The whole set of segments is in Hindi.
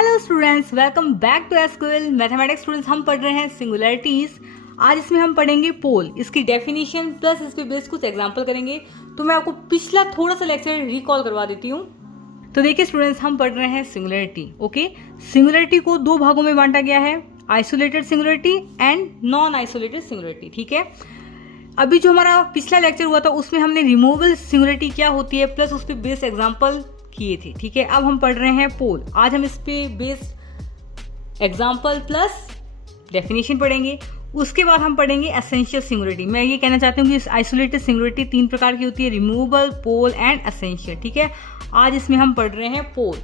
Hello students, welcome back to SQL mathematics. Students, हम पढ़ रहे हैं सिंगुलरिटीज। आज इसमें हम पढ़ेंगे पोल, इसकी डेफिनेशन प्लस इस पे बेस कुछ एग्जांपल करेंगे। तो मैं आपको पिछला थोड़ा सा लेक्चर रिकॉल करवा देती हूँ। तो देखिए स्टूडेंट्स, हम पढ़ रहे हैं सिंगुलरिटी। ओके, सिंगुलरिटी को दो भागों में बांटा गया है, isolated singularity and non isolated singularity. ठीक है, अभी जो हमारा पिछला लेक्चर हुआ था उसमें हमने रिमूवेबल सिंगुलरिटी क्या होती है प्लस उस पे बेस एग्जांपल किए थे। ठीक है, अब हम पढ़ रहे हैं पोल। आज हम इस पे बेस एग्जांपल प्लस डेफिनेशन पढ़ेंगे। उसके बाद हम पढ़ेंगे एसेंशियल सिंगुलरिटी। मैं ये कहना चाहती हूँ कि आइसोलेटेड सिंगुलरिटी तीन प्रकार की होती है, रिमूवेबल, पोल एंड एसेंशियल। ठीक है, आज इसमें हम पढ़ रहे हैं पोल।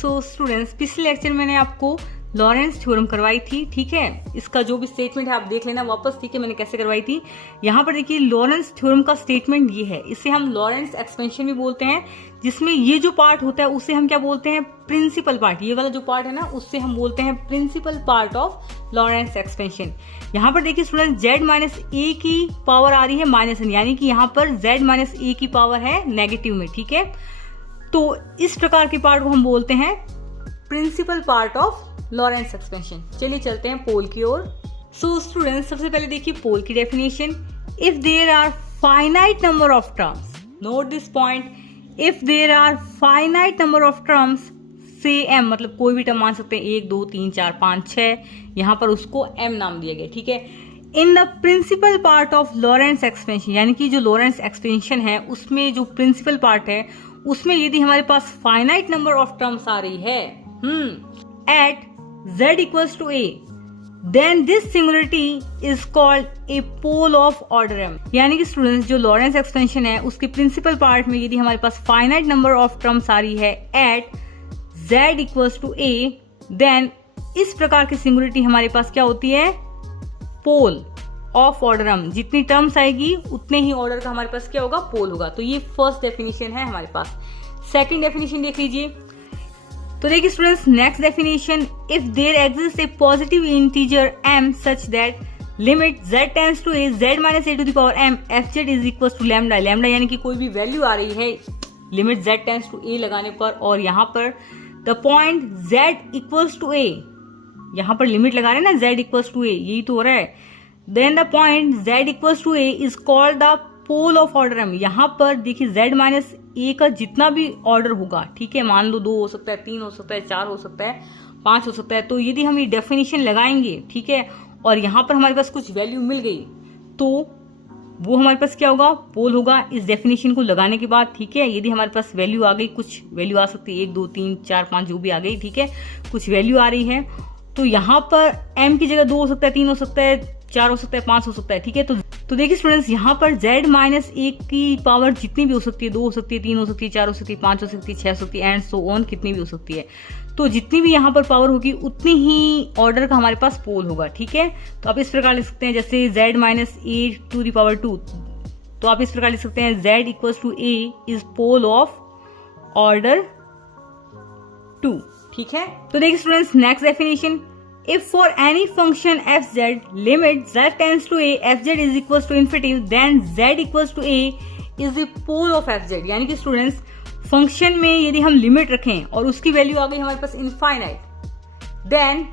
सो स्टूडेंट्स, पिछले लेक्चर में मैंने आपको लॉरेंस थ्योरम करवाई थी। ठीक है, इसका जो भी स्टेटमेंट है आप देख लेना वापस। ठीक है, मैंने कैसे करवाई थी। यहाँ पर देखिए लॉरेंस थ्योरम का स्टेटमेंट ये है, इसे हम लॉरेंस एक्सपेंशन भी बोलते हैं, जिसमें ये जो पार्ट होता है उसे हम क्या बोलते हैं, प्रिंसिपल पार्ट। ये वाला जो पार्ट है ना, उससे हम बोलते हैं principal part of Laurent expansion. यहाँ पर देखिए स्टूडेंट, z माइनस ए की पावर आ रही है -1, यानी कि यहाँ पर z माइनस ए की पावर है नेगेटिव में। ठीक है, तो इस प्रकार के पार्ट को हम बोलते हैं principal part of Laurent expansion. चलिए चलते हैं पोल की ओर। सो स्टूडेंट्स, सबसे पहले देखिए पोल की definition. If there are finite number of terms, note this point, if there are finite number of terms से m, मतलब कोई भी टर्म मान सकते हैं, 1 2 3 4 5 6, यहाँ पर उसको m नाम दिया गया। ठीक है, in the principal part of Laurent expansion, यानी कि जो लॉरेंस एक्सपेंशन है उसमें जो प्रिंसिपल पार्ट है उसमें यदि हमारे पास फाइनाइट नंबर ऑफ टर्म्स आ रही है eight z equals to a, then this singularity is called a pole of order m। यानी कि स्टूडेंट्स, जो लॉरेंस एक्सपेंशन है उसके प्रिंसिपल पार्ट में यदि हमारे पास फाइनाइट नंबर ऑफ टर्म्स आ रही है eight z equals to a, then इस प्रकार की सिंगुलरिटी हमारे पास क्या होती है, पोल ऑफ ऑर्डर m। जितनी टर्म्स आएगी उतने ही ऑर्डर का हमारे पास क्या होगा, पोल होगा। तो ये फर्स्ट डेफिनेशन है हमारे पास। सेकंड डेफिनेशन देख लीजिए। तो देखिए students, next definition, if there exist a positive integer m such that limit z tends to a z minus a to the power m fz is equal to lambda. Lambda यानी कि कोई भी वैल्यू आ रही है limit z tends to a लगाने पर, और यहाँ पर the point z equals to a, यहाँ पर लिमिट लगा रहे हैं ना, z इक्वल्स टू a, यही तो हो रहा है। Then the point z equals to a is called the pole of order m। यहाँ पर देखिए z माइनस ए का जितना भी ऑर्डर होगा, ठीक है, मान लो 2 हो सकता है, 3 हो सकता है, 4 हो सकता है, 5 हो सकता है, तो यदि हम ये डेफिनेशन लगाएंगे, ठीक है, और यहाँ पर हमारे पास कुछ वैल्यू मिल गई, तो वो हमारे पास क्या होगा, पोल होगा इस डेफिनेशन को लगाने के बाद। ठीक है, यदि हमारे पास वैल्यू आ गई, कुछ वैल्यू आ सकती है 1 2 3 4 5 जो भी आ गई, ठीक है, कुछ वैल्यू आ रही है, तो यहाँ पर m की जगह 2 हो सकता है, 3 हो सकता है, 4 हो सकता है, 5 हो सकता है। ठीक है, तो देखिए स्टूडेंट्स, यहाँ पर z माइनस 1 की पावर जितनी भी हो सकती है, 2 हो सकती है, 3 हो सकती है, 4 हो सकती है, 5 हो सकती है, 6 हो सकती है, एंड सो ऑन, कितनी भी हो सकती है। तो जितनी भी यहाँ पर पावर होगी उतनी ही ऑर्डर का हमारे पास पोल होगा। ठीक है, तो आप इस प्रकार लिख सकते हैं, जैसे z minus a to the power 2, तो आप इस प्रकार लिख सकते हैं z equals to a is pole of order 2। ठीक है, तो देखिए students, next definition, if for any function fz limit z tends to a fz is equals to infinity, then z equals to a is the pole of fz। यानी कि स्टूडेंट्स, फंक्शन में यदि हम लिमिट रखें और उसकी वैल्यू आ गई हमारे पास infinite, then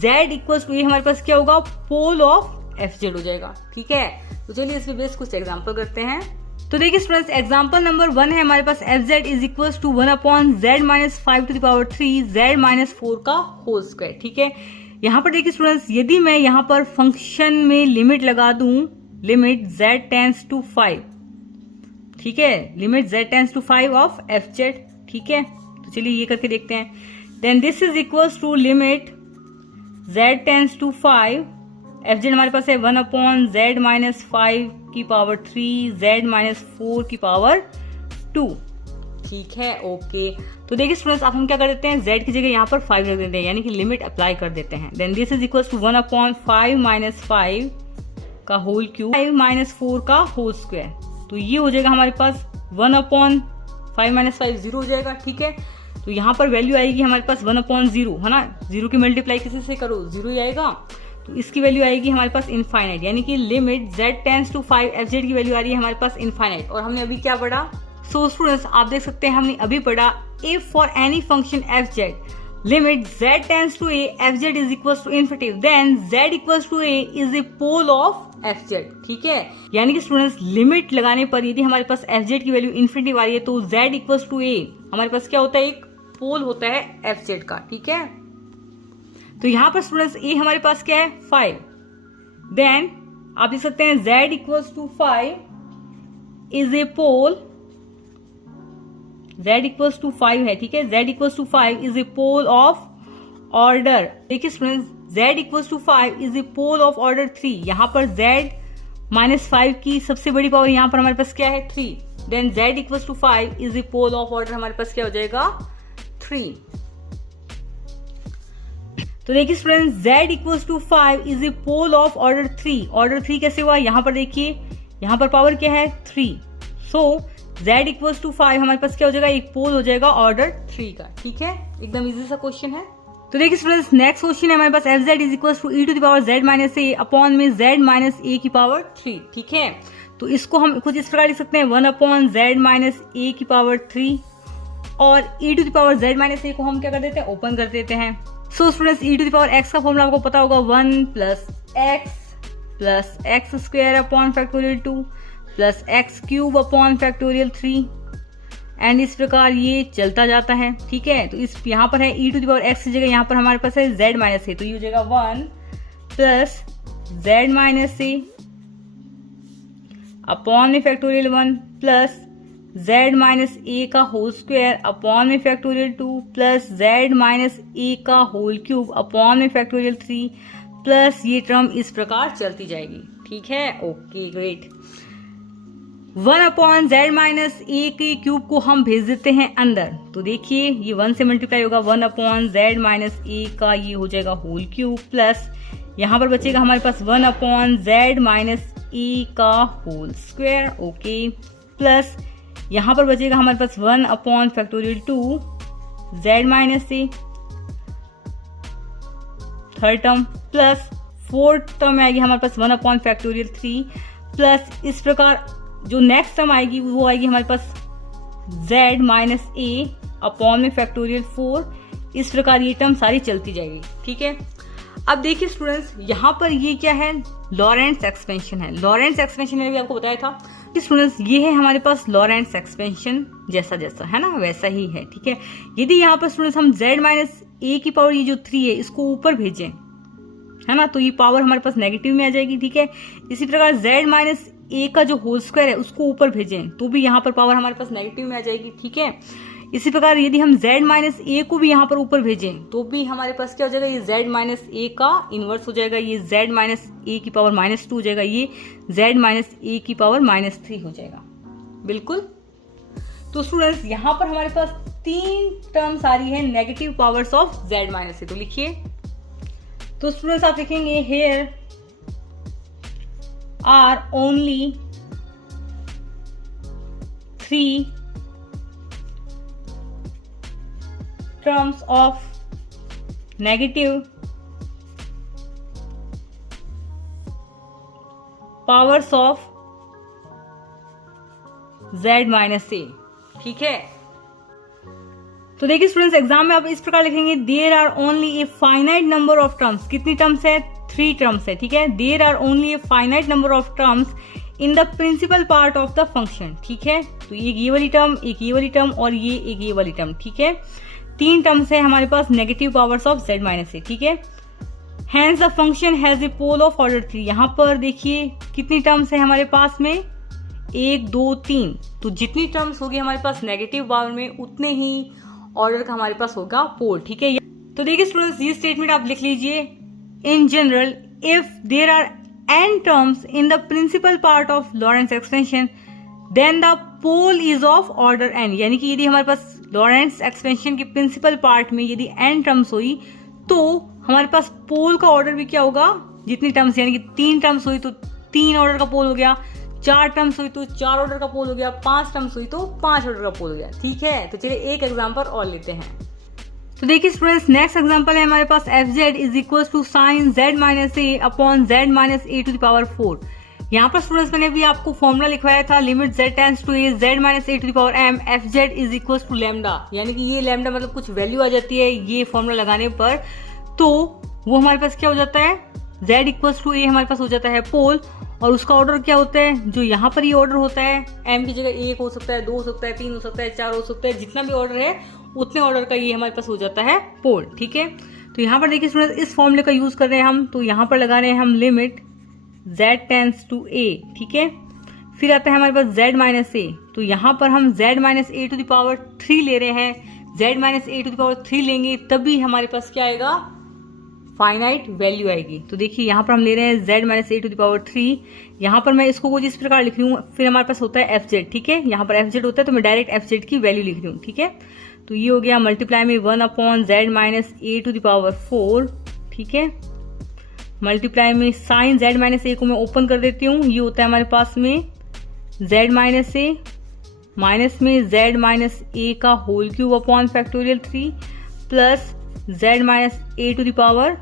z equals to a हमारे पास क्या होगा, पोल ऑफ fz हो जाएगा। ठीक है, तो चलिए इस पे बेस कुछ एग्जांपल करते हैं। तो देखिए स्टूडेंट्स, एग्जांपल नंबर 1 है हमारे पास, fz is equals to 1 upon z minus 5 to the power 3 z minus 4 का होल स्क्वायर। ठीक है, यहाँ पर देखिए स्टूडेंट्स, यदि मैं यहाँ पर फंक्शन में लिमिट लगा दूं, लिमिट z टेंड्स टू 5, ठीक है, limit z tends to 5 of fz। ठीक है, तो चलिए ये करके देखते हैं। Then this is equals to limit z tends to 5, fz हमारे पास है 1 अपॉन z माइनस 5 की पावर 3 z माइनस 4 की पावर 2। ठीक है, ओके। तो देखिए स्टूडेंट्स, अब हम क्या कर देते हैं, z की जगह यहाँ पर 5 रख देते हैं, यानी कि लिमिट अप्लाई कर देते हैं। Then this is equal to 1 upon 5 minus 5 का होल क्यूब, 5 माइनस 4 का होल स्क्वायर, तो ये हो जाएगा हमारे पास 1 अपॉन 5 माइनस 5 0 हो जाएगा। ठीक है, तो यहाँ पर वैल्यू आएगी हमारे पास 1 अपॉन 0, है ना, 0 की मल्टीप्लाई किसी से करो 0 ही आएगा, तो इसकी वैल्यू आएगी हमारे पास इनफाइनाइट, यानी कि limit z tends to 5 fz की वैल्यू आ रही है हमारे पास इनफाइनाइट। और हमने अभी क्या पढ़ा, सो स्टूडेंट्स, आप देख सकते हैं हमने अभी पढ़ा, if for any function fz limit z tends to a fz is equal to infinity, then z equal to a is a pole of fz। ठीक है, यानी कि स्टूडेंट्स लिमिट लगाने पर यदि हमारे पास fz की वैल्यू इन्फिनिटी आ रही है तो z इक्वल टू a हमारे पास क्या होता है, एक पोल होता है fz का। ठीक है, तो यहां पर स्टूडेंट्स a हमारे पास क्या है 5, देन आप देख सकते हैं z equal to 5 is a pole, z equals to 5 है। ठीक है, z equals to 5 is a pole of order, देखिए students z equals to 5 is a pole of order 3। यहां पर z माइनस 5 की सबसे बड़ी पावर यहां पर हमारे पास क्या है 3, then z equals to 5 is a pole of order हमारे पास क्या हो जाएगा 3। तो देखिए students z equals to 5 is a pole of order 3। Order 3 कैसे हुआ, यहां पर देखिए यहां पर पावर क्या है 3, सो z इक्वल्स टू 5 हमारे पास क्या हो जाएगा, एक पोल हो जाएगा ऑर्डर 3 का। ठीक है, एकदम इजी सा क्वेश्चन है। तो देखिए स्टूडेंट्स नेक्स्ट क्वेश्चन है हमारे पास fz is equal to e to the power z minus a upon में z माइनस a की पावर 3। ठीक है, तो इसको हम कुछ इस प्रकार लिख सकते हैं 1 अपॉन z माइनस a की पावर 3, और e to the power z minus a को हम क्या कर देते हैं, ओपन कर देते हैं। So students e to the power x का फॉर्मूला आपको पता होगा 1 plus x square upon factorial 2 plus x cube upon factorial 3, and इस प्रकार ये चलता जाता है। ठीक है, तो इस यहाँ पर है e to the power x की जगह यहाँ पर हमारे पास है z माइनस a, तो ये हो जाएगा 1 plus z minus a upon में factorial 1 plus z minus a का होल स्क्वायर अपॉन में factorial 2 plus z minus a का होल क्यूब अपॉन में फैक्टोरियल 3, प्लस ये टर्म इस प्रकार चलती जाएगी। ठीक है, okay great. 1 upon z minus a के क्यूब को हम भेज देते हैं अंदर, तो देखिए ये 1 से मल्टीप्लाई होगा 1 अपॉन z माइनस a का ये हो जाएगा होल क्यूब, प्लस यहाँ पर बचेगा हमारे पास 1 अपॉन z माइनस a का होल स्क्वायर, ओके, प्लस यहाँ पर बचेगा हमारे पास 1 upon factorial 2 z minus a third term, plus fourth term आएगी हमारे पास 1 अपॉन फैक्टोरियल 3, प्लस इस प्रकार जो नेक्स्ट टर्म आएगी वो आएगी हमारे पास z माइनस a अपॉन में फैक्टोरियल 4। इस प्रकार ये टर्म सारी चलती जाएगी। ठीक है, अब देखिए स्टूडेंट्स यहाँ पर ये क्या है, लॉरेंट्ज एक्सपेंशन है। लॉरेंट्ज एक्सपेंशन मैंने भी आपको बताया था कि स्टूडेंट्स ये है हमारे पास लॉरेंट्ज एक्सपेंशन, जैसा जैसा है ना वैसा ही है। ठीक है, यदि यहाँ पर स्टूडेंट्स हम z माइनस a की पावर ये जो 3 है इसको ऊपर भेजें, है ना, तो ये पावर हमारे पास नेगेटिव में आ जाएगी। ठीक है, इसी प्रकार z माइनस a का जो होल स्क्वायर है उसको ऊपर भेजें तो भी यहाँ पर पावर हमारे पास नेगेटिव में आ जाएगी। ठीक है, इसी प्रकार यदि हम z माइनस a को भी यहाँ पर ऊपर भेजें तो भी हमारे पास क्या हो जाएगा, ये z माइनस a का इनवर्स हो जाएगा, ये z माइनस a की पावर -2 हो जाएगा, ये z माइनस a की पावर -3 हो जाएगा। बिल्कुल, तो स्टूडेंट्स यहाँ पर हमारे पास 3 टर्म्स आ रही है negative powers of z minus a, तो लिखिए। तो स्टूडेंट्स आप लिखेंगे here are only 3 terms of negative powers of z minus a। ठीक है, तो देखिए स्टूडेंट्स एग्जाम में आप इस प्रकार लिखेंगे there are only a finite number of terms. कितनी टर्म्स है, 3 टर्म्स है। ठीक है, there are only a finite number of terms in the principal part of the function. ठीक है, तो एक ये वाली टर्म, एक ये वाली टर्म और ये एक ये वाली टर्म। ठीक है, 3 टर्म्स है हमारे पास negative powers of z minus a। ठीक है, hence the function has a pole of order 3। यहाँ पर देखिए कितनी टर्म्स है हमारे पास में, 1 2 3, तो जितनी टर्म्स होगी हमारे पास नेगेटिव पावर में उतने ही ऑर्डर का हमारे पास होगा पोल। ठीक है, तो देखिए स्टूडेंट्स ये स्टेटमेंट आप लिख लीजिए, in general if there are n terms in the principal part of Laurent expansion then the pole is of order n। यानी कि यदि हमारे पास लॉरेंट्ज एक्सपेंशन के प्रिंसिपल पार्ट में यदि n टर्म्स हुई तो हमारे पास पोल का ऑर्डर भी क्या होगा, जितनी टर्म्स, यानी कि 3 टर्म्स हुई तो 3 ऑर्डर का पोल हो गया, 4 टर्म्स हुई तो 4 ऑर्डर का पोल हो गया, 5 टर्म्स हुई तो 5 ऑर्डर का पोल हो गया। ठीक है, तो चलिए एक एग्जांपल और लेते हैं। तो देखिए स्टूडेंट्स नेक्स्ट एग्जांपल है हमारे पास fz is equal to sine z minus a upon z minus a to the power 4। यहाँ पर स्टूडेंट्स मैंने भी आपको फॉर्मूला लिखवाया था, limit z tends to a z minus a to the power m f z is equal to lambda, यानी कि ये लैम्डा मतलब कुछ वैल्यू आ जाती है ये फॉर्मूला लगाने पर, तो वो हमारे पास क्या हो जाता है, z इक्वल टू a हमारे पास हो जाता है पोल, और उसका ऑर्डर क्या होता है, जो यहाँ पर ये ऑर्डर होता है m की जगह 1 हो सकता है, 2 हो सकता है, 3 हो सकता है, 4 हो सकता है, जितना भी ऑर्डर है उतने ऑर्डर का ये हमारे पास हो जाता है पोल। ठीक है, तो यहाँ पर देखिए स्टूडेंट्स इस फॉर्मूले का यूज कर रहे हैं हम, तो यहाँ पर लगा रहे हैं हम limit z tends to a। ठीक है, फिर आता है हमारे पास z माइनस a, तो यहाँ पर हम z minus a to the power 3 ले रहे हैं, z minus a to the power 3 लेंगे तभी हमारे पास क्या आएगा, फाइनाइट वैल्यू आएगी। तो देखिए यहाँ पर हम ले रहे हैं z minus a to the power 3, यहाँ पर मैं इसको कुछ इस प्रकार लिख रही हूँ, फिर हमारे पास होता है fz। ठीक है, यहाँ पर fz होता है तो मैं डायरेक्ट fz की वैल्यू लिख रही हूँ। ठीक है, तो ये हो गया मल्टीप्लाई में 1 upon z minus a to the power 4। ठीक है, मल्टीप्लाई में साइन z माइनस a को मैं ओपन कर देती हूँ, ये होता है हमारे पास में z माइनस a माइनस में z माइनस a का whole cube upon factorial 3 plus z minus a to the power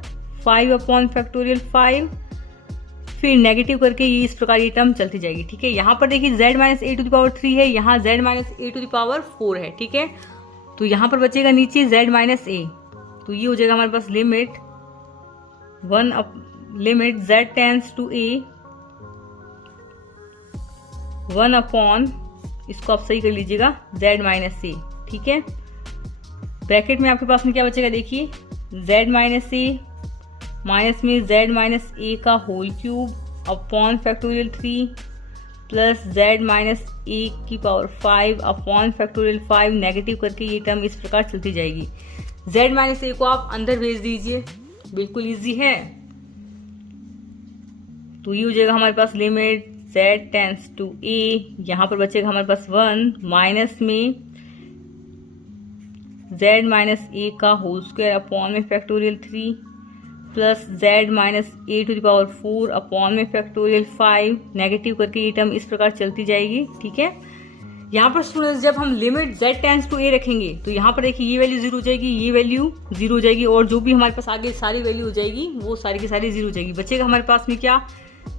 5 upon factorial 5, फिर नेगेटिव करके ये इस प्रकार ये टर्म चलती जाएगी। ठीक है, यहाँ पर देखिए z minus a to the power 3 है, यहाँ z minus a to the power 4 है। ठीक है, तो यहाँ पर बचेगा नीचे z माइनस a, तो ये हो जाएगा हमारे पास limit z tends to a 1 upon, इसको आप सही कर लीजिएगा, z माइनस a। ठीक है, ब्रैकेट में आपके पास में क्या बचेगा, देखिए z माइनस a माइनस में z माइनस a का whole cube upon factorial 3 plus z minus a की पावर 5 अपॉन फैक्टोरियल 5, नेगेटिव करके ये टर्म इस प्रकार चलती जाएगी। z माइनस a को आप अंदर भेज दीजिए, बिल्कुल इजी है। तो ये हो जाएगा हमारे पास limit z tends to a, यहाँ पर बचेगा हमारे पास 1 माइनस में z माइनस a का होल स्क्वायर अपॉन में factorial 3 plus z minus a to the power 4 upon में फैक्टोरियल 5, नेगेटिव करके ये टर्म इस प्रकार चलती जाएगी। ठीक है, यहाँ पर स्टूडेंट्स जब हम limit z tends to a रखेंगे तो यहाँ पर देखिए ये वैल्यू 0 हो जाएगी, ये वैल्यू 0 हो जाएगी, और जो भी हमारे पास आगे सारी वैल्यू हो जाएगी वो सारी की सारी 0 हो जाएगी। बचेगा हमारे पास में क्या,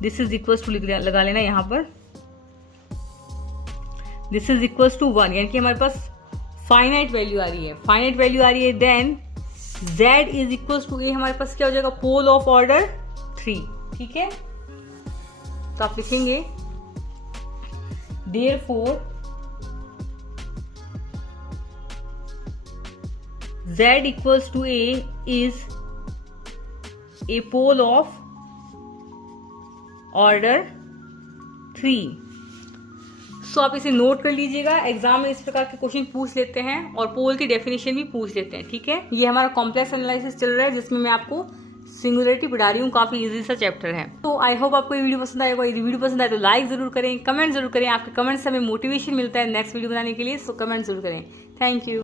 दिस इज इक्वल टू लगा लेना यहाँ पर, दिस इज इक्वल टू 1, यानी कि हमारे पास फाइनाइट वैल्यू आ रही है, फाइनाइट वैल्यू आ रही है, then z is equal to a हमारे पास क्या हो जाएगा, पोल ऑफ ऑर्डर 3। ठीक है, तो आप लिखेंगे therefore z equals to a is a pole of order 3। So आप इसे नोट कर लीजिएगा, एग्जाम में इस प्रकार के क्वेश्चन पूछ लेते हैं और पोल की डेफिनेशन भी पूछ लेते हैं। ठीक है, ये हमारा कॉम्प्लेक्स एनालिसिस चल रहा है जिसमें मैं आपको सिंगुलरिटी पढ़ा रही हूँ, काफी इजी सा चैप्टर है। तो आई होप आपको ये वीडियो पसंद आएगा, यदि वीडियो पसंद आए तो लाइक जरूर करें, कमेंट जरूर करें, आपके कमेंट से हमें मोटिवेशन मिलता है नेक्स्ट वीडियो बनाने के लिए, सो कमेंट जरूर करें। Thank you.